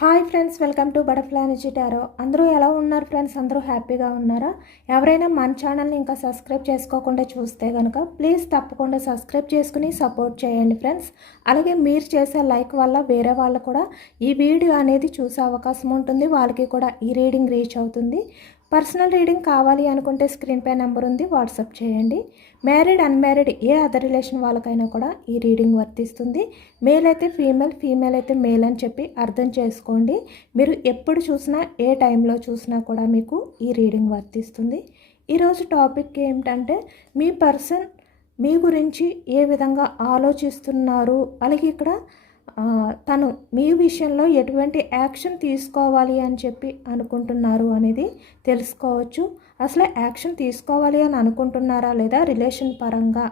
Hi friends, welcome to butterfly energy tarot. అందరూ ఎలా ఉన్నారు ఫ్రెండ్స్? అందరూ హ్యాపీగా ఉన్నారా? ఎవరైనా మన ఛానల్ని ఇంకా సబ్స్క్రైబ్ చేసుకోకుండా చూస్తే కనుక ప్లీజ్ తప్పకుండా సబ్స్క్రైబ్ చేసుకుని సపోర్ట్ చేయండి ఫ్రెండ్స్. అలాగే మీరు చేసే లైక్ వల్ల వేరే వాళ్ళు కూడా ఈ వీడియో అనేది చూసే అవకాశం ఉంటుంది, వాళ్ళకి కూడా ఈ రీడింగ్ రీచ్ అవుతుంది. పర్సనల్ రీడింగ్ కావాలి అనుకుంటే స్క్రీన్ పై నెంబర్ ఉంది, వాట్సాప్ చేయండి. మ్యారీడ్ అన్మ్యారీడ్ ఏ అదర్ రిలేషన్ వాళ్ళకైనా కూడా ఈ రీడింగ్ వర్తిస్తుంది. మేల్ అయితే ఫీమేల్, ఫీమేల్ అయితే మేల్ అని చెప్పి అర్థం చేసుకోండి. మీరు ఎప్పుడు చూసినా ఏ టైంలో చూసినా కూడా మీకు ఈ రీడింగ్ వర్తిస్తుంది. ఈరోజు టాపిక్ ఏమిటంటే మీ పర్సన్ మీ గురించి ఏ విధంగా ఆలోచిస్తున్నారు, అలాగే ఇక్కడ తను మీ విషయంలో ఎటువంటి యాక్షన్ తీసుకోవాలి అని చెప్పి అనుకుంటున్నారు అనేది తెలుసుకోవచ్చు. అసలు యాక్షన్ తీసుకోవాలి అని అనుకుంటున్నారా లేదా, రిలేషన్ పరంగా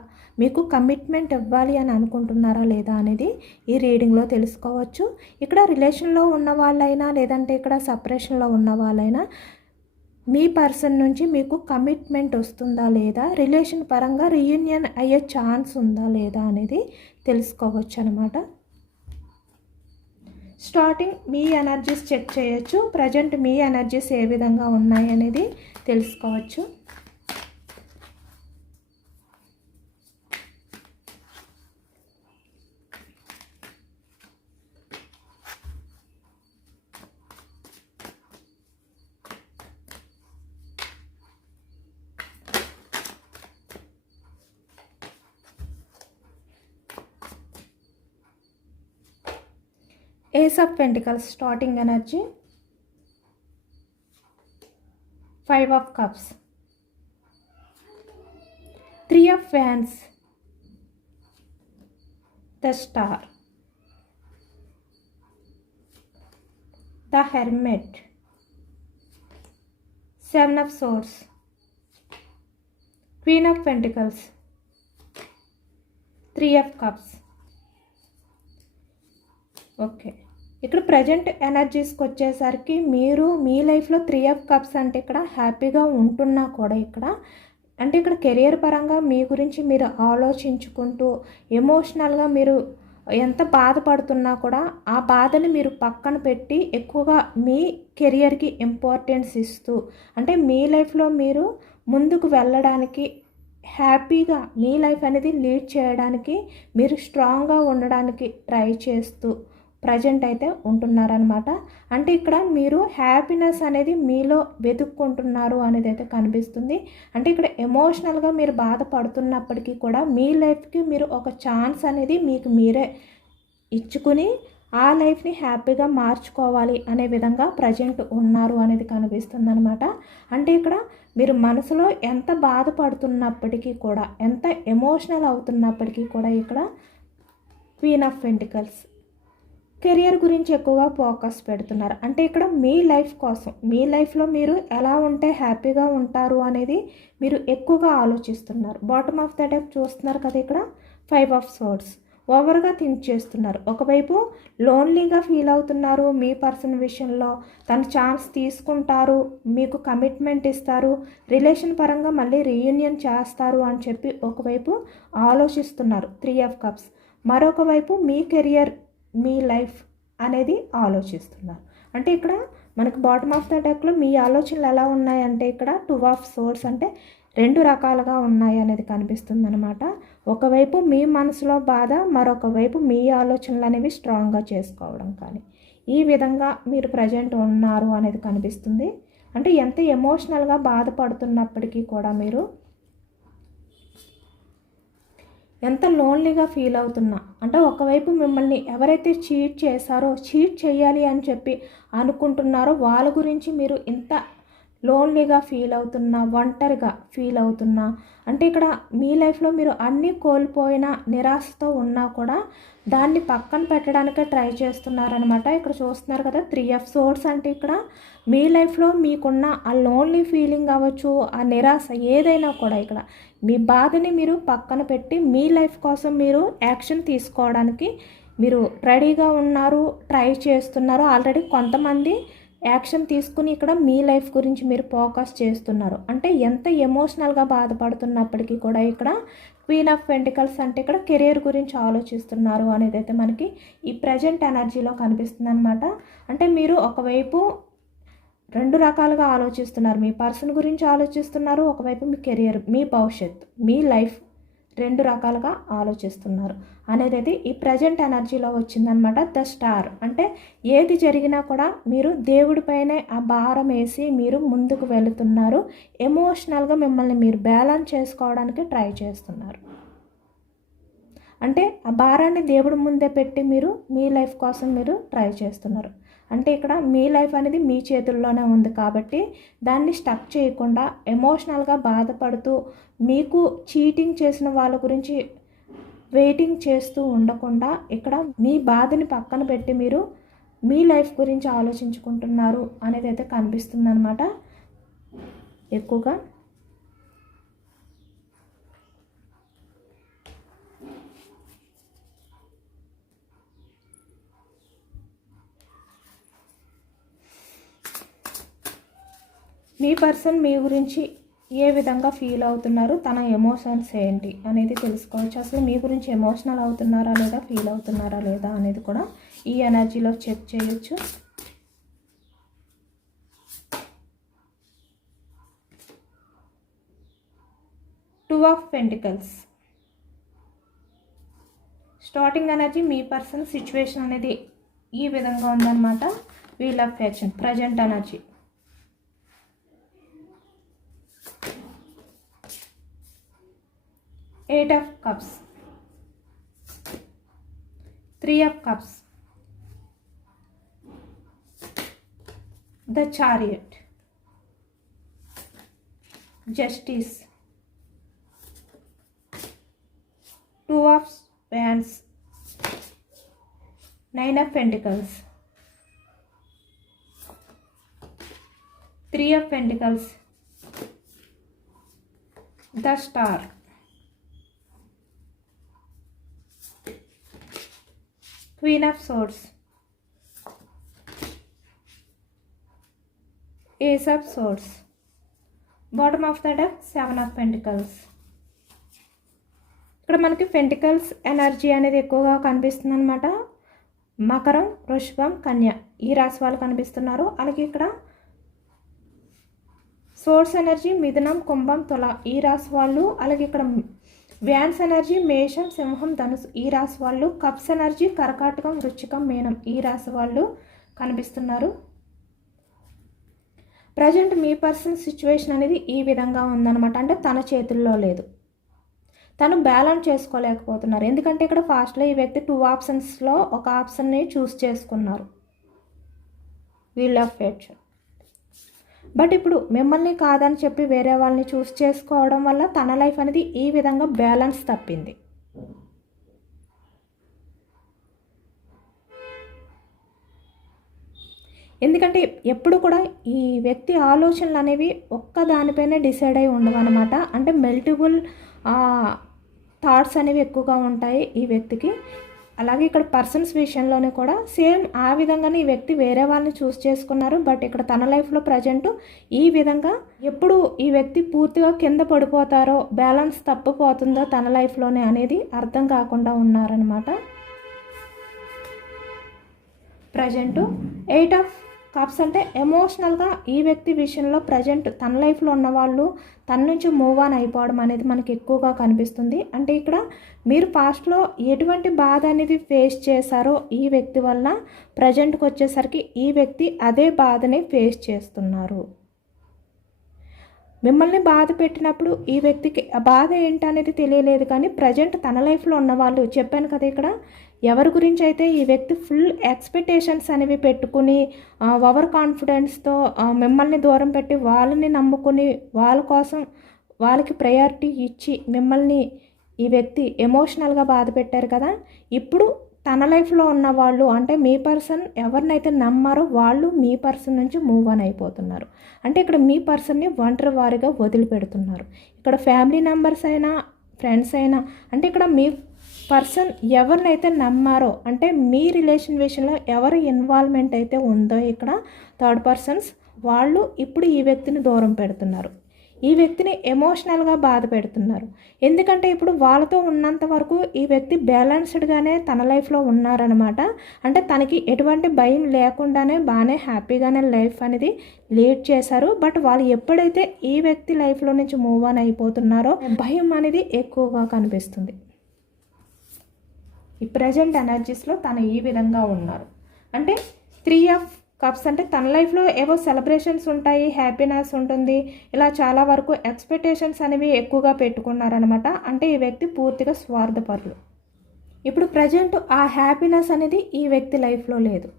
మీకు కమిట్మెంట్ ఇవ్వాలి అని అనుకుంటున్నారా లేదా అనేది ఈ రీడింగ్లో తెలుసుకోవచ్చు. ఇక్కడ రిలేషన్లో ఉన్న వాళ్ళైనా లేదంటే ఇక్కడ సపరేషన్లో ఉన్న వాళ్ళైనా మీ పర్సన్ నుంచి మీకు కమిట్మెంట్ వస్తుందా లేదా, రిలేషన్ పరంగా రీయూనియన్ అయ్యే ఛాన్స్ ఉందా లేదా అనేది తెలుసుకోవచ్చు అనమాట. స్టార్టింగ్ మీ ఎనర్జీస్ చెక్ చేయొచ్చు. ప్రజెంట్ మీ ఎనర్జీస్ ఏ విధంగా ఉన్నాయి అనేది తెలుసుకోవచ్చు. Ace of Pentacles starting energy, 5 of Cups, 3 of Wands, the Star, the Hermit, 7 of Swords, Queen of Pentacles, 3 of Cups. Okay, ఇక్కడ ప్రజెంట్ ఎనర్జీస్కి వచ్చేసరికి మీరు మీ లైఫ్లో 3 ఆఫ్ కప్స్ అంటే ఇక్కడ హ్యాపీగా ఉంటున్నా కూడా ఇక్కడ అంటే ఇక్కడ కెరియర్ పరంగా మీ గురించి మీరు ఆలోచించుకుంటూ ఎమోషనల్గా మీరు ఎంత బాధపడుతున్నా కూడా ఆ బాధని మీరు పక్కన పెట్టి ఎక్కువగా మీ కెరియర్కి ఇంపార్టెన్స్ ఇస్తూ అంటే మీ లైఫ్లో మీరు ముందుకు వెళ్ళడానికి, హ్యాపీగా మీ లైఫ్ అనేది లీడ్ చేయడానికి మీరు స్ట్రాంగ్గా ఉండడానికి ట్రై చేస్తూ ప్రజెంట్ అయితే ఉంటున్నారనమాట. అంటే ఇక్కడ మీరు హ్యాపీనెస్ అనేది మీలో వెతుక్కుంటున్నారు అనేది అయితే కనిపిస్తుంది. అంటే ఇక్కడ ఎమోషనల్గా మీరు బాధపడుతున్నప్పటికీ కూడా మీ లైఫ్కి మీరు ఒక ఛాన్స్ అనేది మీకు మీరే ఇచ్చుకుని ఆ లైఫ్ని హ్యాపీగా మార్చుకోవాలి అనే విధంగా ప్రజెంట్ ఉన్నారు అనేది కనిపిస్తుంది అనమాట. అంటే ఇక్కడ మీరు మనసులో ఎంత బాధపడుతున్నప్పటికీ కూడా, ఎంత ఎమోషనల్ అవుతున్నప్పటికీ కూడా ఇక్కడ క్వీన్ ఆఫ్ పెంటికల్స్ కెరియర్ గురించి ఎక్కువగా ఫోకస్ పెడుతున్నారు. అంటే ఇక్కడ మీ లైఫ్ కోసం, మీ లైఫ్లో మీరు ఎలా ఉంటే హ్యాపీగా ఉంటారు అనేది మీరు ఎక్కువగా ఆలోచిస్తున్నారు. బాటమ్ ఆఫ్ ద డెక్ చూస్తున్నారు కదా, ఇక్కడ 5 ఆఫ్ సోర్డ్స్ ఓవర్గా థింక్ చేస్తున్నారు. ఒకవైపు లోన్లీగా ఫీల్ అవుతున్నారు మీ పర్సన్ విషయంలో, తను ఛాన్స్ తీసుకుంటారు, మీకు కమిట్మెంట్ ఇస్తారు, రిలేషన్ పరంగా మళ్ళీ రీయూనియన్ చేస్తారు అని చెప్పి ఒకవైపు ఆలోచిస్తున్నారు 3 ఆఫ్ కప్స్. మరొక వైపు మీ కెరియర్, మీ లైఫ్ అనేది ఆలోచిస్తున్నారు. అంటే ఇక్కడ మనకు బాటమ్ ఆఫ్ ద డెక్లో మీ ఆలోచనలు ఎలా ఉన్నాయంటే ఇక్కడ 2 ఆఫ్ సోర్డ్స్ అంటే 2 రకాలుగా ఉన్నాయి అనేది కనిపిస్తుంది అనమాట. ఒకవైపు మీ మనసులో బాధ, మరొక వైపు మీ ఆలోచనలు అనేవి స్ట్రాంగ్గా చేసుకోవడం, కానీ ఈ విధంగా మీరు ప్రజెంట్ ఉన్నారు అనేది కనిపిస్తుంది. అంటే ఎంత ఎమోషనల్గా బాధపడుతున్నప్పటికీ కూడా మీరు ఎంత లోన్లీగా ఫీల్ అవుతున్నా, అంటే ఒకవైపు మిమ్మల్ని ఎవరైతే చీట్ చేశారో, చీట్ చేయాలి అని చెప్పి అనుకుంటున్నారో వాళ్ళ గురించి మీరు ఇంత లోన్లీగా ఫీల్ అవుతున్నా, ఒంటరిగా ఫీల్ అవుతున్నా, అంటే ఇక్కడ మీ లైఫ్లో మీరు అన్నీ కోల్పోయిన నిరాశతో ఉన్నా కూడా దాన్ని పక్కన పెట్టడానికే ట్రై చేస్తున్నారనమాట. ఇక్కడ చూస్తున్నారు కదా 3 ఆఫ్ సోర్డ్స్ అంటే ఇక్కడ మీ లైఫ్లో మీకున్న ఆ లోన్లీ ఫీలింగ్ అవ్వచ్చు, ఆ నిరాశ ఏదైనా కూడా ఇక్కడ మీ బాధని మీరు పక్కన పెట్టి మీ లైఫ్ కోసం మీరు యాక్షన్ తీసుకోవడానికి మీరు రెడీగా ఉన్నారు, ట్రై చేస్తున్నారు. ఆల్రెడీ కొంతమంది యాక్షన్ తీసుకుని ఇక్కడ మీ లైఫ్ గురించి మీరు ఫోకస్ చేస్తున్నారు. అంటే ఎంత ఎమోషనల్గా బాధపడుతున్నప్పటికీ కూడా ఇక్కడ క్వీన్ ఆఫ్ పెంటికల్స్ అంటే ఇక్కడ కెరీర్ గురించి ఆలోచిస్తున్నారు అనేది అయితే మనకి ఈ ప్రజెంట్ ఎనర్జీలో కనిపిస్తుంది అనమాట. అంటే మీరు ఒకవైపు 2 రకాలుగా ఆలోచిస్తున్నారు. మీ పర్సన్ గురించి ఆలోచిస్తున్నారు, ఒకవైపు మీ కెరియర్, మీ భవిష్యత్తు, మీ లైఫ్ 2 రకాలుగా ఆలోచిస్తున్నారు అనేది అయితే ఈ ప్రజెంట్ ఎనర్జీలో వచ్చిందనమాట. ద స్టార్ అంటే ఏది జరిగినా కూడా మీరు దేవుడిపైనే ఆ భారం వేసి మీరు ముందుకు వెళుతున్నారు. ఎమోషనల్గా మిమ్మల్ని మీరు బ్యాలెన్స్ చేసుకోవడానికి ట్రై చేస్తున్నారు. అంటే ఆ భారాన్ని దేవుడి ముందే పెట్టి మీరు మీ లైఫ్ కోసం మీరు ట్రై చేస్తున్నారు. అంటే ఇక్కడ మీ లైఫ్ అనేది మీ చేతుల్లోనే ఉంది కాబట్టి దాన్ని స్టక్ చేయకుండా ఎమోషనల్గా బాధపడుతూ మీకు చీటింగ్ చేసిన వాళ్ళ గురించి వెయిటింగ్ చేస్తూ ఉండకుండా ఇక్కడ మీ బాధని పక్కన పెట్టి మీరు మీ లైఫ్ గురించి ఆలోచించుకుంటున్నారు అనేది అయితే కనిపిస్తుంది అనమాట ఎక్కువగా. మీ పర్సన్ మీ గురించి ఏ విధంగా ఫీల్ అవుతున్నారు, తన ఎమోషన్స్ ఏంటి అనేది తెలుసుకోవచ్చు. అసలు మీ గురించి ఎమోషనల్ అవుతున్నారా లేదా, ఫీల్ అవుతున్నారా లేదా అనేది కూడా ఈ ఎనర్జీలో చెక్ చేయొచ్చు. Two of pentacles starting energy మీ పర్సన్ సిచ్యువేషన్ అనేది ఈ విధంగా ఉందన్నమాట. Wheel of fortune present energy. Eight of Cups, Three of Cups, the Chariot, Justice, Two of Wands, Nine of Pentacles, Three of Pentacles, the Star, Queen of Swords, Ace of Swords, bottom of the deck Seven of Pentacles. ఇక్కడ మనకి pentacles energy అనేది ఎక్కువగా కనిపిస్తుంది అనమాట. మకరం, వృషభం, కన్య ఈ రాశి వాళ్ళు కనిపిస్తున్నారు. అలాగే ఇక్కడ సోర్స్ ఎనర్జీ మిథునం, కుంభం, తుల ఈ రాశి వాళ్ళు. అలాగే ఇక్కడ వ్యాన్స్ ఎనర్జీ మేషం, సింహం, ధనుసు ఈ రాశి వాళ్ళు. కప్స్ ఎనర్జీ కర్కాటకం, వృశ్చికం, మీనం ఈ రాశి వాళ్ళు కనిపిస్తున్నారు. ప్రజెంట్ మీ పర్సన్ సిచ్యువేషన్ అనేది ఈ విధంగా ఉందన్నమాట. అంటే తన చేతుల్లో లేదు, తను బ్యాలెన్స్ చేసుకోలేకపోతున్నారు. ఎందుకంటే ఇక్కడ ఫాస్ట్లో ఈ వ్యక్తి 2 ఆప్షన్స్లో ఒక ఆప్షన్ని చూస్ చేసుకున్నారు, వీల్ ఆఫ్ ఫార్చ్యూన్. బట్ ఇప్పుడు మిమ్మల్ని కాదని చెప్పి వేరే వాళ్ళని చూస్ చేసుకోవడం వల్ల తన లైఫ్ అనేది ఈ విధంగా బ్యాలెన్స్ తప్పింది. ఎందుకంటే ఎప్పుడు కూడా ఈ వ్యక్తి ఆలోచనలు అనేవి ఒక్క దానిపైనే డిసైడ్ అయి ఉండవు అనమాట. అంటే మల్టిపుల్ థాట్స్ అనేవి ఎక్కువగా ఉంటాయి ఈ వ్యక్తికి. అలాగే ఇక్కడ పర్సన్స్ విషయంలోనే కూడా సేమ్ ఆ విధంగానే ఈ వ్యక్తి వేరే వాళ్ళని చూస్ చేసుకున్నారు. బట్ ఇక్కడ తన లైఫ్లో ప్రజెంట్ ఈ విధంగా ఎప్పుడు ఈ వ్యక్తి పూర్తిగా కింద పడిపోతారో, బ్యాలెన్స్ తప్పిపోతుందో తన లైఫ్లోనే అనేది అర్థం కాకుండా ఉన్నారనమాట. ప్రజెంట్ 8 ఆఫ్ కప్స్ అంటే ఎమోషనల్గా ఈ వ్యక్తి విషయంలో ప్రజెంట్ తన లైఫ్లో ఉన్నవాళ్ళు తన నుంచి మూవ్ ఆన్ అయిపోవడం అనేది మనకి ఎక్కువగా కనిపిస్తుంది. అంటే ఇక్కడ మీరు పాస్ట్లో ఎటువంటి బాధ అనేది ఫేస్ చేశారో ఈ వ్యక్తి వల్ల ప్రజెంట్కి వచ్చేసరికి ఈ వ్యక్తి అదే బాధని ఫేస్ చేస్తున్నారు. మిమ్మల్ని బాధ పెట్టినప్పుడు ఈ వ్యక్తికి ఆ బాధ ఏంటనేది తెలియలేదు, కానీ ప్రజెంట్ తన లైఫ్లో ఉన్నవాళ్ళు చెప్పాను కదా, ఇక్కడ ఎవరి గురించి అయితే ఈ వ్యక్తి ఫుల్ ఎక్స్పెక్టేషన్స్ అనేవి పెట్టుకుని ఓవర్ కాన్ఫిడెన్స్తో మిమ్మల్ని దూరం పెట్టి వాళ్ళని నమ్ముకుని వాళ్ళ కోసం వాళ్ళకి ప్రయారిటీ ఇచ్చి మిమ్మల్ని ఈ వ్యక్తి ఎమోషనల్గా బాధ పెట్టారు కదా, ఇప్పుడు తన లైఫ్లో ఉన్న వాళ్ళు అంటే మీ పర్సన్ ఎవరినైతే నమ్మారో వాళ్ళు మీ పర్సన్ నుంచి మూవ్ ఆన్ అయిపోతున్నారు. అంటే ఇక్కడ మీ పర్సన్ని ఒంటరి వారిగా వదిలిపెడుతున్నారు. ఇక్కడ ఫ్యామిలీ మెంబర్స్ అయినా ఫ్రెండ్స్ అయినా అంటే ఇక్కడ పర్సన్ ఎవరినైతే నమ్మారో, అంటే మీ రిలేషన్ విషయంలో ఎవరి ఇన్వాల్వ్మెంట్ అయితే ఉందో ఇక్కడ థర్డ్ పర్సన్స్, వాళ్ళు ఇప్పుడు ఈ వ్యక్తిని దూరం పెడుతున్నారు. ఈ వ్యక్తిని ఎమోషనల్గా బాధ పెడుతున్నారు. ఎందుకంటే ఇప్పుడు వాళ్ళతో ఉన్నంత వరకు ఈ వ్యక్తి బ్యాలెన్స్డ్గానే తన లైఫ్లో ఉన్నారనమాట. అంటే తనకి ఎటువంటి భయం లేకుండానే బాగానే హ్యాపీగానే లైఫ్ అనేది లీడ్ చేశారు. బట్ వాళ్ళు ఎప్పుడైతే ఈ వ్యక్తి లైఫ్లో నుంచి మూవ్ ఆన్ అయిపోతున్నారో భయం అనేది ఎక్కువగా కనిపిస్తుంది. ఈ ప్రజెంట్ ఎనర్జీస్లో తను ఈ విధంగా ఉన్నారు. అంటే 3 ఆఫ్ కప్స్ అంటే తన లైఫ్లో ఏవో సెలబ్రేషన్స్ ఉంటాయి, హ్యాపీనెస్ ఉంటుంది, ఇలా చాలా వరకు ఎక్స్పెక్టేషన్స్ అనేవి ఎక్కువగా పెట్టుకున్నారనమాట. అంటే ఈ వ్యక్తి పూర్తిగా స్వార్థపరులు. ఇప్పుడు ప్రజెంట్ ఆ హ్యాపీనెస్ అనేది ఈ వ్యక్తి లైఫ్లో లేదు.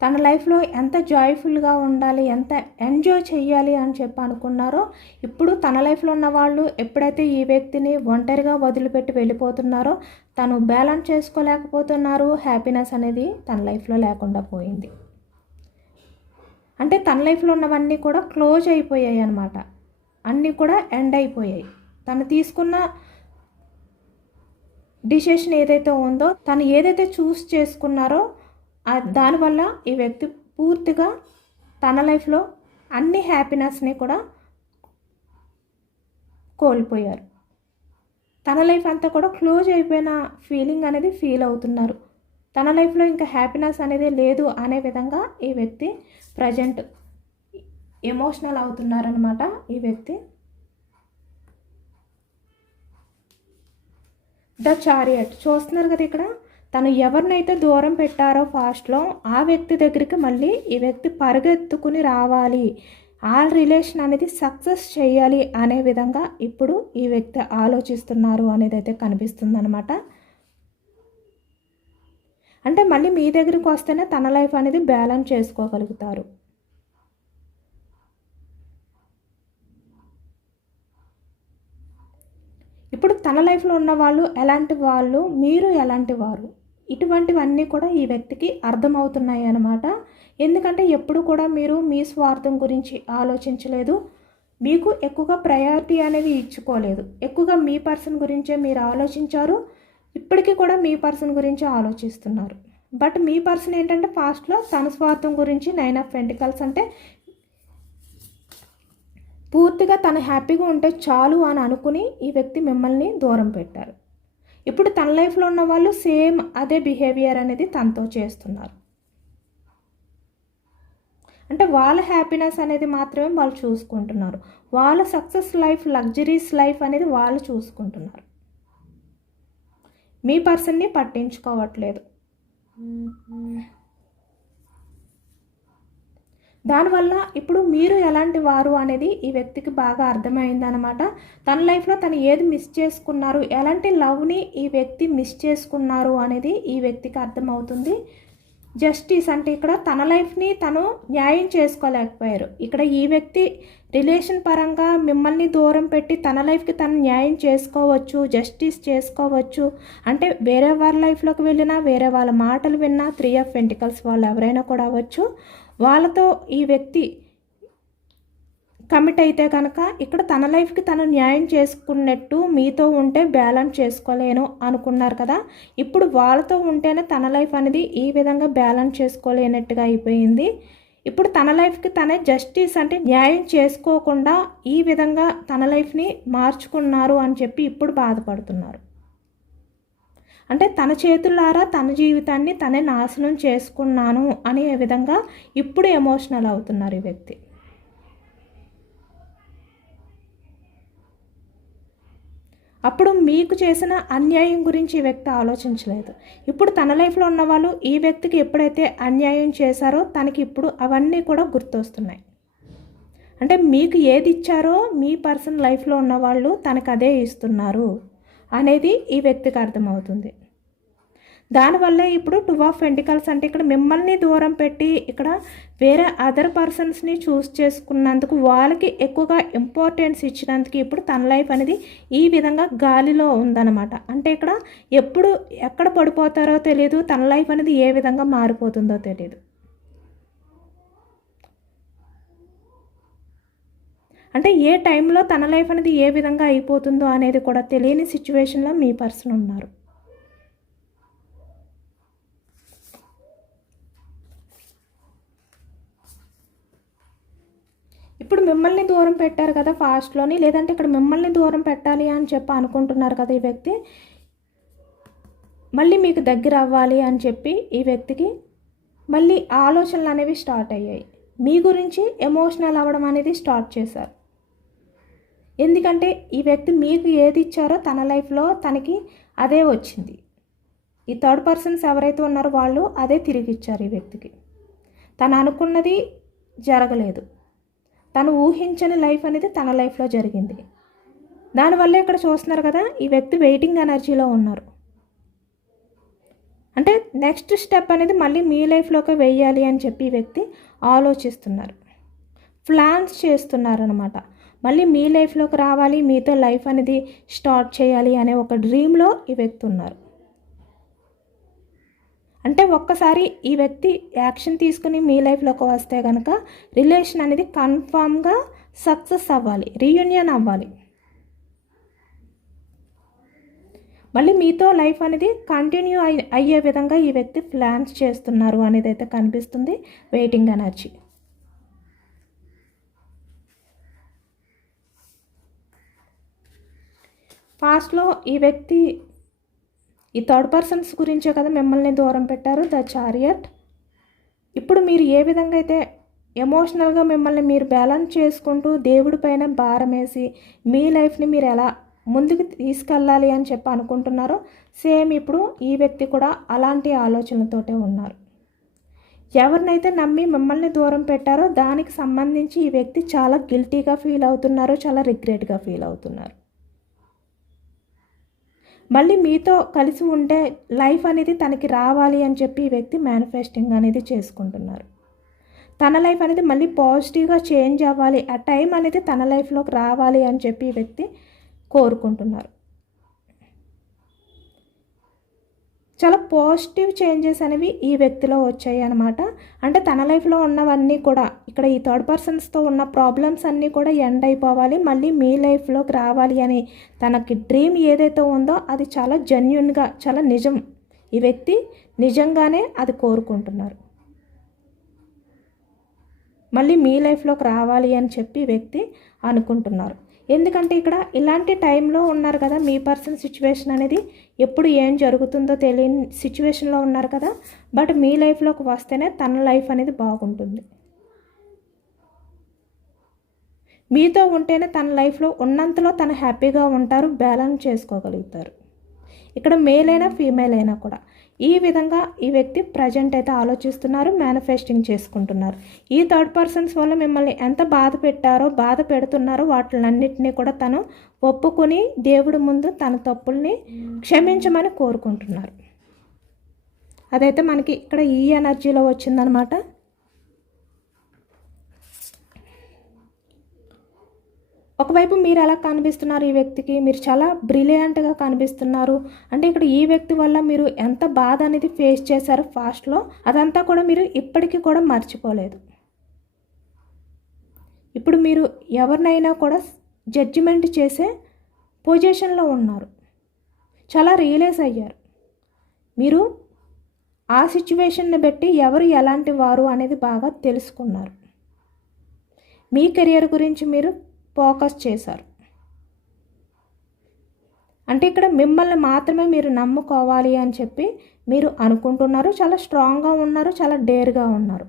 తన లైఫ్లో ఎంత జాయ్ఫుల్గా ఉండాలి, ఎంత ఎంజాయ్ చేయాలి అని చెప్పి అనుకున్నారో, ఇప్పుడు తన లైఫ్లో ఉన్న వాళ్ళు ఎప్పుడైతే ఈ వ్యక్తిని ఒంటరిగా వదిలిపెట్టి వెళ్ళిపోతున్నారో తను బ్యాలెన్స్ చేసుకోలేకపోతున్నారు. హ్యాపీనెస్ అనేది తన లైఫ్లో లేకుండా పోయింది. అంటే తన లైఫ్లో ఉన్నవన్నీ కూడా క్లోజ్ అయిపోయాయి అన్నమాట. అన్నీ కూడా ఎండ్ అయిపోయాయి. తను తీసుకున్న డిసిషన్ ఏదైతే ఉందో, తను ఏదైతే చూస్ చేసుకున్నారో దానివల్ల ఈ వ్యక్తి పూర్తిగా తన లైఫ్లో అన్ని హ్యాపీనెస్ని కూడా కోల్పోయారు. తన లైఫ్ అంతా కూడా క్లోజ్ అయిపోయిన ఫీలింగ్ అనేది ఫీల్ అవుతున్నారు. తన లైఫ్లో ఇంకా హ్యాపీనెస్ అనేది లేదు అనే విధంగా ఈ వ్యక్తి ప్రజెంట్ ఎమోషనల్ అవుతున్నారనమాట. ఈ వ్యక్తి ద చారియట్ చూస్తున్నారు కదా ఇక్కడ. తను ఎవరినైతే దూరం పెట్టారో ఫాస్ట్లో ఆ వ్యక్తి దగ్గరికి మళ్ళీ ఈ వ్యక్తి పరిగెత్తుకుని రావాలి, ఆ రిలేషన్ అనేది సక్సెస్ చేయాలి అనే విధంగా ఇప్పుడు ఈ వ్యక్తి ఆలోచిస్తున్నారు అనేది అయితే కనిపిస్తుంది అనమాట. అంటే మళ్ళీ మీ దగ్గరికి వస్తేనే తన లైఫ్ అనేది బ్యాలెన్స్ చేసుకోగలుగుతారు. ఇప్పుడు తన లైఫ్లో ఉన్న వాళ్ళు ఎలాంటి వాళ్ళు, మీరు ఎలాంటి వారు, ఇటువంటివన్నీ కూడా ఈ వ్యక్తికి అర్థమవుతున్నాయి అన్నమాట. ఎందుకంటే ఎప్పుడు కూడా మీరు మీ స్వార్థం గురించి ఆలోచించలేదు, మీకు ఎక్కువగా ప్రయారిటీ అనేది ఇచ్చుకోలేదు, ఎక్కువగా మీ పర్సన్ గురించే మీరు ఆలోచించారు. ఇప్పటికీ కూడా మీ పర్సన్ గురించి ఆలోచిస్తున్నారు. బట్ మీ పర్సన్ ఏంటంటే పాస్ట్లో తన స్వార్థం గురించి 9 ఆఫ్ పెంటికల్స్ అంటే పూర్తిగా తను హ్యాపీగా ఉంటే చాలు అని అనుకుని ఈ వ్యక్తి మిమ్మల్ని దూరం పెట్టారు. ఇప్పుడు తన లైఫ్లో ఉన్న వాళ్ళు సేమ్ అదే బిహేవియర్ అనేది తనతో చేస్తున్నారు. అంటే వాళ్ళ హ్యాపీనెస్ అనేది మాత్రమే వాళ్ళు చూసుకుంటున్నారు. వాళ్ళ సక్సెస్ లైఫ్, లగ్జరీస్ లైఫ్ అనేది వాళ్ళు చూసుకుంటున్నారు. మీ పర్సన్ని పట్టించుకోవట్లేదు. దానివల్ల ఇప్పుడు మీరు ఎలాంటి వారు అనేది ఈ వ్యక్తికి బాగా అర్థమైందనమాట. తన లైఫ్లో తను ఏది మిస్ చేసుకున్నారు, ఎలాంటి లవ్ని ఈ వ్యక్తి మిస్ చేసుకున్నారు అనేది ఈ వ్యక్తికి అర్థమవుతుంది. జస్టిస్ అంటే ఇక్కడ తన లైఫ్ని తను న్యాయం చేసుకోలేకపోయారు. ఇక్కడ ఈ వ్యక్తి రిలేషన్ పరంగా మిమ్మల్ని దూరం పెట్టి తన లైఫ్కి తను న్యాయం చేసుకోవచ్చు, జస్టిస్ చేసుకోవచ్చు. అంటే వేరే వాళ్ళ లైఫ్లోకి వెళ్ళినా, వేరే వాళ్ళ మాటలు విన్నా, 3 ఆఫ్ పెంటికల్స్ వాళ్ళు ఎవరైనా కూడా అవ్వచ్చు, వాళ్ళతో ఈ వ్యక్తి కమిట్ అయితే కనుక ఇక్కడ తన లైఫ్కి తను న్యాయం చేసుకున్నట్టు మీతో ఉంటే బ్యాలెన్స్ చేసుకోలేను అనుకున్నారు కదా. ఇప్పుడు వాళ్ళతో ఉంటేనే తన లైఫ్ అనేది ఈ విధంగా బ్యాలెన్స్ చేసుకోలేనట్టుగా అయిపోయింది. ఇప్పుడు తన లైఫ్కి తనే జస్టిస్ అంటే న్యాయం చేసుకోకుండా ఈ విధంగా తన లైఫ్ని మార్చుకున్నారు అని చెప్పి ఇప్పుడు బాధపడుతున్నారు. అంటే తన చేతులారా తన జీవితాన్ని తనే నాశనం చేసుకున్నాను అనే విధంగా ఇప్పుడు ఎమోషనల్ అవుతున్నారు ఈ వ్యక్తి. అప్పుడు మీకు చేసిన అన్యాయం గురించి ఈ వ్యక్తి ఆలోచించలేదు. ఇప్పుడు తన లైఫ్లో ఉన్న వాళ్ళు ఈ వ్యక్తికి ఎప్పుడైతే అన్యాయం చేశారో తనకి ఇప్పుడు అవన్నీ కూడా గుర్తొస్తున్నాయి. అంటే మీకు ఏది ఇచ్చారో మీ పర్సన్ లైఫ్లో ఉన్న వాళ్ళు తనకు అదే ఇస్తున్నారు అనేది ఈ వ్యక్తికి అర్థమవుతుంది. దానివల్లే ఇప్పుడు 2 ఆఫ్ పెంటికల్స్ అంటే ఇక్కడ మిమ్మల్ని దూరం పెట్టి ఇక్కడ వేరే అదర్ పర్సన్స్ని చూస్ చేసుకున్నందుకు, వాళ్ళకి ఎక్కువగా ఇంపార్టెన్స్ ఇచ్చినందుకు ఇప్పుడు తన లైఫ్ అనేది ఈ విధంగా గాలిలో ఉందన్నమాట. అంటే ఇక్కడ ఎప్పుడు ఎక్కడ పడిపోతారో తెలియదు, తన లైఫ్ అనేది ఏ విధంగా మారిపోతుందో తెలియదు. అంటే ఏ టైంలో తన లైఫ్ అనేది ఏ విధంగా అయిపోతుందో అనేది కూడా తెలియని సిచ్యువేషన్లో మీ పర్సన్ ఉన్నారు. ఇప్పుడు మిమ్మల్ని దూరం పెట్టారు కదా ఫాస్ట్లోని, లేదంటే ఇక్కడ మిమ్మల్ని దూరం పెట్టాలి అని చెప్పి అనుకుంటున్నారు కదా ఈ వ్యక్తి. మళ్ళీ మీకు దగ్గర అవ్వాలి అని చెప్పి ఈ వ్యక్తికి మళ్ళీ ఆలోచనలు అనేవి స్టార్ట్ అయ్యాయి. మీ గురించి ఎమోషనల్ అవ్వడం అనేది స్టార్ట్ చేశారు. ఎందుకంటే ఈ వ్యక్తి మీకు ఏది ఇచ్చారో తన లైఫ్లో తనకి అదే వచ్చింది. ఈ థర్డ్ పర్సన్స్ ఎవరైతే ఉన్నారో వాళ్ళు అదే తిరిగి ఇచ్చారు ఈ వ్యక్తికి. తను అనుకున్నది జరగలేదు, తను ఊహించని లైఫ్ అనేది తన లైఫ్లో జరిగింది. దానివల్ల ఇక్కడ చూస్తున్నారు కదా ఈ వ్యక్తి వెయిటింగ్ ఎనర్జీలో ఉన్నారు. అంటే నెక్స్ట్ స్టెప్ అనేది మళ్ళీ మీ లైఫ్లోకి వెయ్యాలి అని చెప్పి ఈ వ్యక్తి ఆలోచిస్తున్నారు, ప్లాన్స్ చేస్తున్నారు అనమాట. మళ్ళీ మీ లైఫ్లోకి రావాలి, మీతో లైఫ్ అనేది స్టార్ట్ చేయాలి అనే ఒక డ్రీమ్లో ఈ వ్యక్తి ఉన్నారు. అంటే ఒక్కసారి ఈ వ్యక్తి యాక్షన్ తీసుకుని మీ లైఫ్లోకి వస్తే కనుక రిలేషన్ అనేది కన్ఫామ్గా సక్సెస్ అవ్వాలి, రీయూనియన్ అవ్వాలి. మళ్ళీ మీతో లైఫ్ అనేది కంటిన్యూ అయ్యే విధంగా ఈ వ్యక్తి ప్లాన్స్ చేస్తున్నారు అనేది అయితే కనిపిస్తుంది వెయిటింగ్ ఎనర్జీ. పాస్ట్లో ఈ వ్యక్తి ఈ థర్డ్ పర్సన్స్ గురించే కదా మిమ్మల్ని దూరం పెట్టారు, ద చారియట్. ఇప్పుడు మీరు ఏ విధంగా అయితే ఎమోషనల్గా మిమ్మల్ని మీరు బ్యాలెన్స్ చేసుకుంటూ దేవుడి పైన భారం వేసి మీ లైఫ్ని మీరు ఎలా ముందుకు తీసుకెళ్ళాలి అని చెప్పి అనుకుంటున్నారో సేమ్ ఇప్పుడు ఈ వ్యక్తి కూడా అలాంటి ఆలోచనలతోటే ఉన్నారు. ఎవరినైతే నమ్మి మిమ్మల్ని దూరం పెట్టారో దానికి సంబంధించి ఈ వ్యక్తి చాలా గిల్టీగా ఫీల్ అవుతున్నారు, చాలా రిగ్రెట్గా ఫీల్ అవుతున్నారు. మళ్ళీ మీతో కలిసి ఉండే లైఫ్ అనేది తనకి రావాలి అని చెప్పి ఈ వ్యక్తి మేనిఫెస్టింగ్ అనేది చేసుకుంటున్నారు. తన లైఫ్ అనేది మళ్ళీ పాజిటివ్గా చేంజ్ అవ్వాలి, ఆ టైం అనేది తన లైఫ్లోకి రావాలి అని చెప్పి ఈ వ్యక్తి కోరుకుంటున్నారు. చాలా పాజిటివ్ చేంజెస్ అనేవి ఈ వ్యక్తిలో వచ్చాయి అన్నమాట. అంటే తన లైఫ్లో ఉన్నవన్నీ కూడా ఇక్కడ ఈ థర్డ్ పర్సన్స్తో ఉన్న ప్రాబ్లమ్స్ అన్నీ కూడా ఎండ్ అయిపోవాలి, మళ్ళీ మీ లైఫ్లోకి రావాలి అని తనకి డ్రీమ్ ఏదైతే ఉందో అది చాలా జెన్యూన్గా, చాలా నిజం. ఈ వ్యక్తి నిజంగానే అది కోరుకుంటున్నారు. మళ్ళీ మీ లైఫ్లోకి రావాలి అని చెప్పి వ్యక్తి అనుకుంటున్నారు. ఎందుకంటే ఇక్కడ ఇలాంటి టైంలో ఉన్నారు కదా, మీ పర్సన్ సిచ్యువేషన్ అనేది ఎప్పుడు ఏం జరుగుతుందో తెలియని సిచ్యువేషన్లో ఉన్నారు కదా. బట్ మీ లైఫ్లోకి వస్తేనే తన లైఫ్ అనేది బాగుంటుంది. మీతో ఉంటేనే తన లైఫ్లో ఉన్నంతలో తను హ్యాపీగా ఉంటారు, బ్యాలెన్స్ చేసుకోగలుగుతారు. ఇక్కడ మేల్ అయినా ఫీమేల్ అయినా కూడా ఈ విధంగా ఈ వ్యక్తి ప్రజెంట్ అయితే ఆలోచిస్తున్నారు, మేనిఫెస్టింగ్ చేసుకుంటున్నారు. ఈ థర్డ్ పర్సన్స్ వల్ల మిమ్మల్ని ఎంత బాధ పెట్టారో, బాధ పెడుతున్నారో వాటిలన్నింటినీ కూడా తను ఒప్పుకొని దేవుడి ముందు తన తప్పుల్ని క్షమించమని కోరుకుంటున్నారు. అదైతే మనకి ఇక్కడ ఈ ఎనర్జీలో వచ్చిందనమాట. ఒకవైపు మీరు ఎలా కనిపిస్తున్నారు ఈ వ్యక్తికి, మీరు చాలా బ్రిలియంట్గా కనిపిస్తున్నారు. అంటే ఇక్కడ ఈ వ్యక్తి వల్ల మీరు ఎంత బాధ అనేది ఫేస్ చేశారో ఫాస్ట్లో, అదంతా కూడా మీరు ఇప్పటికీ కూడా మర్చిపోలేదు. ఇప్పుడు మీరు ఎవరినైనా కూడా జడ్జిమెంట్ చేసే పొజిషన్లో ఉన్నారు, చాలా రియలైజ్ అయ్యారు. మీరు ఆ సిచ్యువేషన్ని బట్టి ఎవరు ఎలాంటి వారు అనేది బాగా తెలుసుకున్నారు. మీ కెరియర్ గురించి మీరు ఫోకస్ చేశారు. అంటే ఇక్కడ మిమ్మల్ని మాత్రమే మీరు నమ్ముకోవాలి అని చెప్పి మీరు అనుకుంటున్నారు. చాలా స్ట్రాంగ్గా ఉన్నారు, చాలా డేర్గా ఉన్నారు.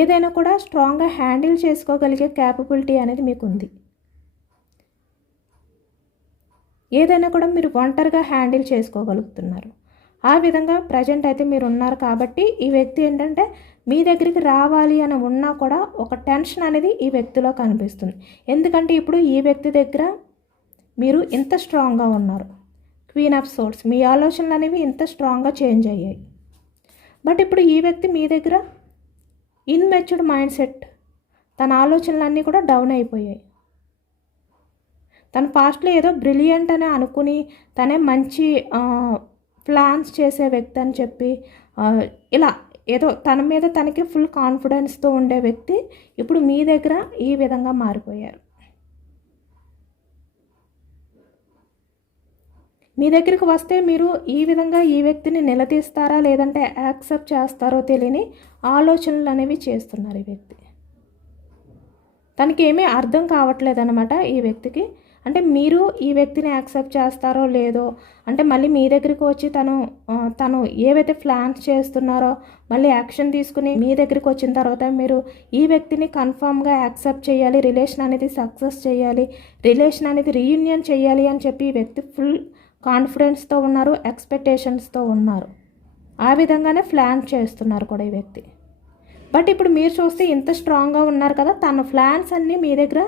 ఏదైనా కూడా స్ట్రాంగ్గా హ్యాండిల్ చేసుకోగలిగే క్యాపబిలిటీ అనేది మీకు ఉంది. ఏదైనా కూడా మీరు ఒంటరిగా హ్యాండిల్ చేసుకోగలుగుతున్నారు. ఆ విధంగా ప్రజెంట్ అయితే మీరు ఉన్నారు. కాబట్టి ఈ వ్యక్తి ఏంటంటే మీ దగ్గరికి రావాలి అని ఉన్నా కూడా ఒక టెన్షన్ అనేది ఈ వ్యక్తిలో కనిపిస్తుంది. ఎందుకంటే ఇప్పుడు ఈ వ్యక్తి దగ్గర మీరు ఇంత స్ట్రాంగ్గా ఉన్నారు, క్వీన్ ఆఫ్ సోర్డ్స్, మీ ఆలోచనలు అనేవి ఇంత స్ట్రాంగ్గా చేంజ్ అయ్యాయి. బట్ ఇప్పుడు ఈ వ్యక్తి మీ దగ్గర ఇన్మెచ్యూర్డ్ మైండ్ సెట్, తన ఆలోచనలన్నీ కూడా డౌన్ అయిపోయాయి. తన పాస్ట్లో ఏదో బ్రిలియంట్ అని అనుకుని తనే మంచి ప్లాన్స్ చేసే వ్యక్తి అని చెప్పి ఇలా ఏదో తన మీద తనకి ఫుల్ కాన్ఫిడెన్స్తో ఉండే వ్యక్తి ఇప్పుడు మీ దగ్గర ఈ విధంగా మారిపోయారు. మీ దగ్గరికి వస్తే మీరు ఈ విధంగా ఈ వ్యక్తిని నిలదీస్తారా లేదంటే యాక్సెప్ట్ చేస్తారో తెలియని ఆలోచనలు అనేవి చేస్తున్నారు ఈ వ్యక్తి. తనకి ఏమీ అర్థం కావట్లేదు అనమాట ఈ వ్యక్తికి. అంటే మీరు ఈ వ్యక్తిని యాక్సెప్ట్ చేస్తారో లేదో, అంటే మళ్ళీ మీ దగ్గరికి వచ్చి తను ఏవైతే ప్లాన్స్ చేస్తున్నారో మళ్ళీ యాక్షన్ తీసుకుని మీ దగ్గరికి వచ్చిన తర్వాత మీరు ఈ వ్యక్తిని కన్ఫామ్గా యాక్సెప్ట్ చేయాలి, రిలేషన్ అనేది సక్సెస్ చేయాలి, రిలేషన్ అనేది రీయూనియన్ చేయాలి అని చెప్పి ఈ వ్యక్తి ఫుల్ కాన్ఫిడెన్స్తో ఉన్నారు, ఎక్స్పెక్టేషన్స్తో ఉన్నారు. ఆ విధంగానే ప్లాన్ చేస్తున్నారు కూడా ఈ వ్యక్తి. బట్ ఇప్పుడు మీరు చూస్తే ఇంత స్ట్రాంగ్గా ఉన్నారు కదా, తన ప్లాన్స్ అన్నీ మీ దగ్గర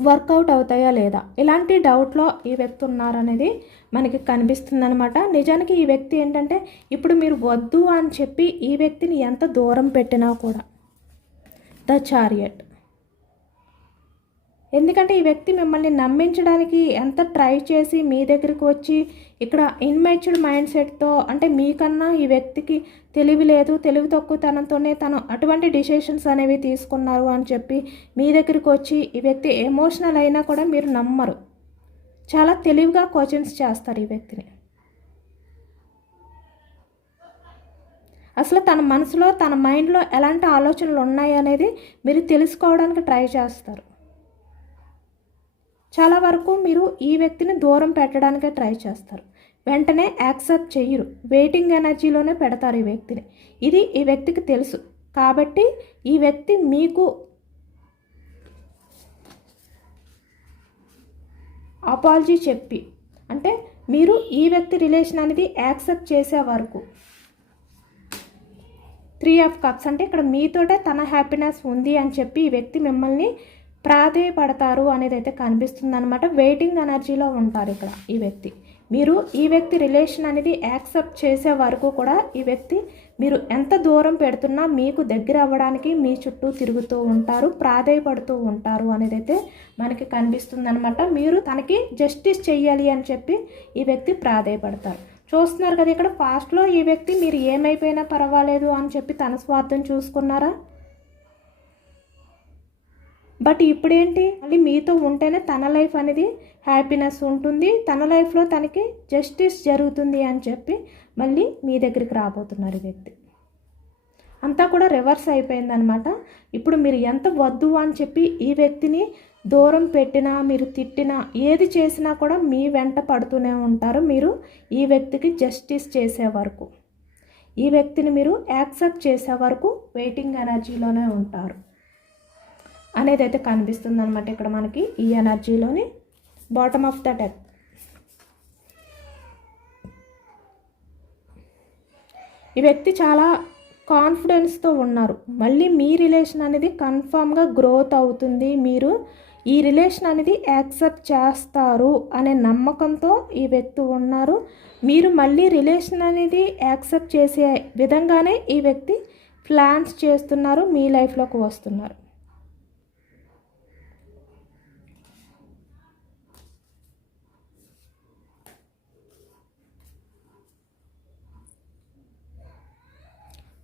వర్కౌట్ అవుతాయా లేదా ఇలాంటి డౌట్లో ఈ వ్యక్తి ఉన్నారనేది మనకి కనిపిస్తుంది అనమాట. నిజానికి ఈ వ్యక్తి ఏంటంటే ఇప్పుడు మీరు వద్దు అని చెప్పి ఈ వ్యక్తిని ఎంత దూరం పెట్టినా కూడా ద చారియట్. ఎందుకంటే ఈ వ్యక్తి మిమ్మల్ని నమ్మించడానికి ఎంత ట్రై చేసి మీ దగ్గరికి వచ్చి ఇక్కడ ఇన్మెచ్యూర్డ్ మైండ్ సెట్తో, అంటే మీకన్నా ఈ వ్యక్తికి తెలివి లేదు, తెలివి తక్కువతనంతోనే తను అటువంటి డిసిషన్స్ అనేవి తీసుకున్నారు అని చెప్పి మీ దగ్గరికి వచ్చి ఈ వ్యక్తి ఎమోషనల్ అయినా కూడా మీరు నమ్మరు. చాలా తెలివిగా క్వశ్చన్స్ చేస్తారు ఈ వ్యక్తిని. అసలు తన మనసులో తన మైండ్లో ఎలాంటి ఆలోచనలు ఉన్నాయి అనేది మీరు తెలుసుకోవడానికి ట్రై చేస్తారు. చాలా వరకు మీరు ఈ వ్యక్తిని దూరం పెట్టడానికే ట్రై చేస్తారు, వెంటనే యాక్సెప్ట్ చెయ్యరు, వెయిటింగ్ ఎనర్జీలోనే పెడతారు ఈ వ్యక్తిని. ఇది ఈ వ్యక్తికి తెలుసు కాబట్టి ఈ వ్యక్తి మీకు అపాలజీ చెప్పి, అంటే మీరు ఈ వ్యక్తి రిలేషన్ అనేది యాక్సెప్ట్ చేసే వరకు 3 ఆఫ్ కప్స్ అంటే ఇక్కడ మీతోటే తన హ్యాపీనెస్ ఉంది అని చెప్పి ఈ వ్యక్తి మిమ్మల్ని ప్రాధేయపడతారు అనేది అయితే కనిపిస్తుంది అనమాట. వెయిటింగ్ ఎనర్జీలో ఉంటారు ఇక్కడ ఈ వ్యక్తి. మీరు ఈ వ్యక్తి రిలేషన్ అనేది యాక్సెప్ట్ చేసే వరకు కూడా ఈ వ్యక్తి మీరు ఎంత దూరం పెడుతున్నా మీకు దగ్గర అవ్వడానికి మీ చుట్టూ తిరుగుతూ ఉంటారు, ప్రాధేయపడుతూ ఉంటారు అనేది అయితే మనకి కనిపిస్తుంది అనమాట. మీరు తనకి జస్టిస్ చెయ్యాలి అని చెప్పి ఈ వ్యక్తి ప్రాధేయపడతారు. చూస్తున్నారు కదా ఇక్కడ పాస్ట్లో ఈ వ్యక్తి మీరు ఏమైపోయినా పర్వాలేదు అని చెప్పి తన స్వార్థం చూసుకున్నారా, బట్ ఇప్పుడేంటి మళ్ళీ మీతో ఉంటేనే తన లైఫ్ అనేది హ్యాపీనెస్ ఉంటుంది, తన లైఫ్లో తనకి జస్టిస్ జరుగుతుంది అని చెప్పి మళ్ళీ మీ దగ్గరికి రాబోతున్నారు ఈ వ్యక్తి. అంతా కూడా రివర్స్ అయిపోయిందనమాట. ఇప్పుడు మీరు ఎంత వద్దు అని చెప్పి ఈ వ్యక్తిని దూరం పెట్టినా, మీరు తిట్టినా, ఏది చేసినా కూడా మీ వెంట పడుతూనే ఉంటారు. మీరు ఈ వ్యక్తికి జస్టిస్ చేసే వరకు, ఈ వ్యక్తిని మీరు యాక్సెప్ట్ చేసే వరకు వెయిటింగ్ ఎనర్జీలోనే ఉంటారు అనేది అయితే కనిపిస్తుంది అనమాట. ఇక్కడ మనకి ఈ ఎనర్జీలోని బాటమ్ ఆఫ్ ద డెక్. ఈ వ్యక్తి చాలా కాన్ఫిడెన్స్తో ఉన్నారు. మళ్ళీ మీ రిలేషన్ అనేది కన్ఫామ్గా గ్రోత్ అవుతుంది, మీరు ఈ రిలేషన్ అనేది యాక్సెప్ట్ చేస్తారు అనే నమ్మకంతో ఈ వ్యక్తి ఉన్నారు. మీరు మళ్ళీ రిలేషన్ అనేది యాక్సెప్ట్ చేసే విధంగానే ఈ వ్యక్తి ప్లాన్స్ చేస్తున్నారు, మీ లైఫ్లోకి వస్తున్నారు.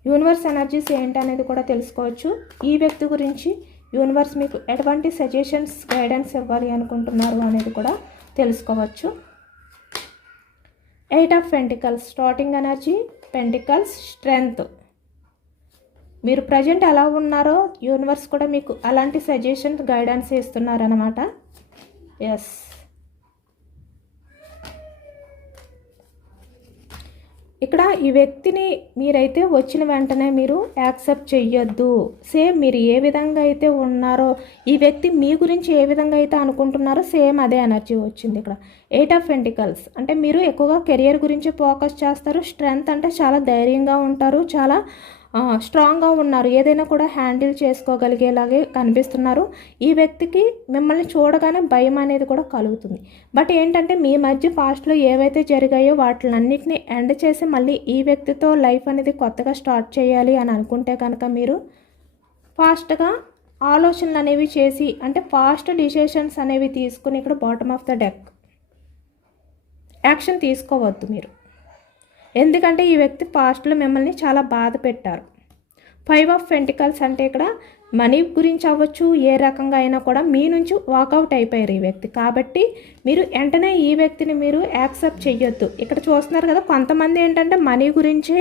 యూనివర్స్ ఎనర్జీస్ ఏంటనేది కూడా తెలుసుకోవచ్చు. ఈ వ్యక్తి గురించి యూనివర్స్ మీకు ఎటువంటి సజెషన్స్, గైడెన్స్ ఇవ్వాలి అనుకుంటున్నారు అనేది కూడా తెలుసుకోవచ్చు. 8 of pentacles starting energy, pentacles strength. మీరు ప్రజెంట్ ఎలా ఉన్నారో యూనివర్స్ కూడా మీకు అలాంటి సజెషన్స్, గైడెన్స్ ఇస్తున్నారన్నమాట. ఎస్, ఇక్కడ ఈ వ్యక్తిని మీరైతే వచ్చిన వెంటనే మీరు యాక్సెప్ట్ చెయ్యొద్దు. సేమ్ మీరు ఏ విధంగా అయితే ఉన్నారో, ఈ వ్యక్తి మీ గురించి ఏ విధంగా అయితే అనుకుంటున్నారో సేమ్ అదే ఎనర్జీ వచ్చింది ఇక్కడ. 8 ఆఫ్ పెంటికల్స్ అంటే మీరు ఎక్కువగా కెరియర్ గురించి ఫోకస్ చేస్తారు. స్ట్రెంగ్త్ అంటే చాలా ధైర్యంగా ఉంటారు, చాలా స్ట్రాంగ్గా ఉన్నారు, ఏదైనా కూడా హ్యాండిల్ చేసుకోగలిగేలాగే కనిపిస్తున్నారు. ఈ వ్యక్తికి మిమ్మల్ని చూడగానే భయం అనేది కూడా కలుగుతుంది. బట్ ఏంటంటే మీ మధ్య పాస్ట్లో ఏవైతే జరిగాయో వాటిలన్నిటిని ఎండ్ చేసి మళ్ళీ ఈ వ్యక్తితో లైఫ్ అనేది కొత్తగా స్టార్ట్ చేయాలి అని అనుకుంటే కనుక మీరు ఫాస్ట్గా ఆలోచనలు అనేవి చేసి, అంటే ఫాస్ట్ డిసిషన్స్ అనేవి తీసుకుని ఇక్కడ bottom of the deck action తీసుకోవద్దు మీరు. ఎందుకంటే ఈ వ్యక్తి పాస్ట్లో మిమ్మల్ని చాలా బాధ పెట్టారు. 5 ఆఫ్ పెంటికల్స్ అంటే ఇక్కడ మనీ గురించి అవ్వచ్చు, ఏ రకంగా అయినా కూడా మీ నుంచి వాకౌట్ అయిపోయారు ఈ వ్యక్తి. కాబట్టి మీరు వెంటనే ఈ వ్యక్తిని మీరు యాక్సెప్ట్ చెయ్యొద్దు. ఇక్కడ చూస్తున్నారు కదా, కొంతమంది ఏంటంటే మనీ గురించి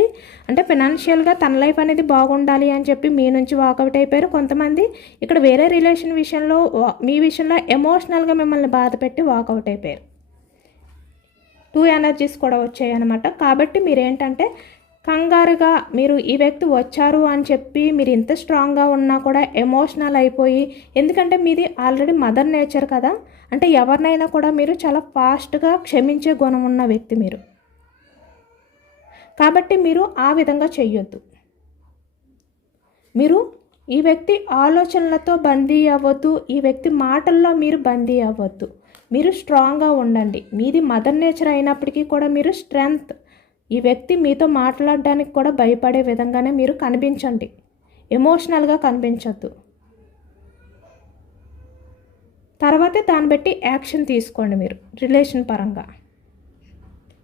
అంటే ఫినాన్షియల్గా తన లైఫ్ అనేది బాగుండాలి అని చెప్పి మీ నుంచి వాకౌట్ అయిపోయారు. కొంతమంది ఇక్కడ వేరే రిలేషన్ విషయంలో మీ విషయంలో ఎమోషనల్గా మిమ్మల్ని బాధ పెట్టి వాకౌట్ అయిపోయారు. 2 ఎనర్జీస్ కూడా వచ్చాయి అన్నమాట. కాబట్టి మీరేంటంటే కంగారుగా మీరు ఈ వ్యక్తి వచ్చారు అని చెప్పి మీరు ఇంత స్ట్రాంగ్గా ఉన్నా కూడా ఎమోషనల్ అయిపోయి, ఎందుకంటే మీది ఆల్రెడీ మదర్ నేచర్ కదా, అంటే ఎవరినైనా కూడా మీరు చాలా ఫాస్ట్గా క్షమించే గుణం ఉన్న వ్యక్తి మీరు. కాబట్టి మీరు ఆ విధంగా చెయ్యొద్దు. మీరు ఈ వ్యక్తి ఆలోచనలతో బందీ అవ్వద్దు, ఈ వ్యక్తి మాటల్లో మీరు బందీ అవ్వద్దు. మీరు స్ట్రాంగ్గా ఉండండి. మీది మదర్ నేచర్ అయినప్పటికీ కూడా మీరు స్ట్రెంగ్త్, ఈ వ్యక్తి మీతో మాట్లాడడానికి కూడా భయపడే విధంగానే మీరు కనిపించండి, ఎమోషనల్గా కనిపించొద్దు. తర్వాతే దాన్ని బట్టి యాక్షన్ తీసుకోండి మీరు రిలేషన్ పరంగా.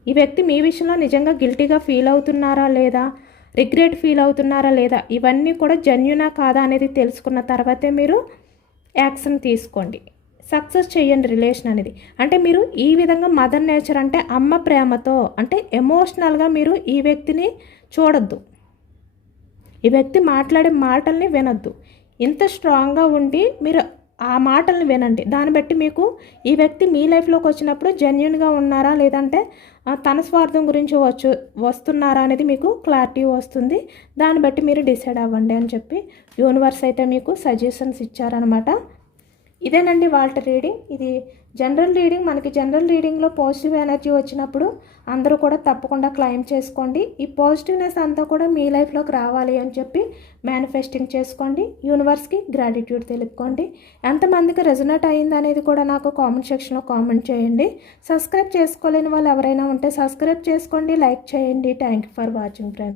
ఈ వ్యక్తి మీ విషయంలో నిజంగా గిల్టీగా ఫీల్ అవుతున్నారా లేదా, రిగ్రెట్ ఫీల్ అవుతున్నారా లేదా, ఇవన్నీ కూడా జెన్యూనా కాదా అనేది తెలుసుకున్న తర్వాతే మీరు యాక్షన్ తీసుకోండి. సక్సెస్ చేయండి రిలేషన్ అనేది. అంటే మీరు ఈ విధంగా మదర్ నేచర్ అంటే అమ్మ ప్రేమతో అంటే ఎమోషనల్గా మీరు ఈ వ్యక్తిని చూడొద్దు, ఈ వ్యక్తి మాట్లాడే మాటల్ని వినొద్దు. ఇంత స్ట్రాంగ్గా ఉండి మీరు ఆ మాటల్ని వినండి. దాన్ని బట్టి మీకు ఈ వ్యక్తి మీ లైఫ్లోకి వచ్చినప్పుడు జెన్యూన్గా ఉన్నారా లేదంటే తన స్వార్థం గురించి వస్తున్నారా అనేది మీకు క్లారిటీ వస్తుంది. దాన్ని బట్టి మీరు డిసైడ్ అవ్వండి అని చెప్పి యూనివర్స్ అయితే మీకు సజెషన్స్ ఇచ్చారనమాట. ఇదేనండి వాళ్ళ రీడింగ్. ఇది జనరల్ రీడింగ్. మనకి జనరల్ రీడింగ్లో పాజిటివ్ ఎనర్జీ వచ్చినప్పుడు అందరూ కూడా తప్పకుండా క్లైమ్ చేసుకోండి. ఈ పాజిటివ్నెస్ అంతా కూడా మీ లైఫ్లోకి రావాలి అని చెప్పి మేనిఫెస్టింగ్ చేసుకోండి. యూనివర్స్కి గ్రాటిట్యూడ్ తెలుపుకోండి. ఎంతమందికి రెజొనేట్ అయ్యింది అనేది కూడా నాకు కామెంట్ సెక్షన్లో కామెంట్ చేయండి. సబ్స్క్రైబ్ చేసుకోలేని వాళ్ళు ఎవరైనా ఉంటే సబ్స్క్రైబ్ చేసుకోండి, లైక్ చేయండి. Thank you for watching friends.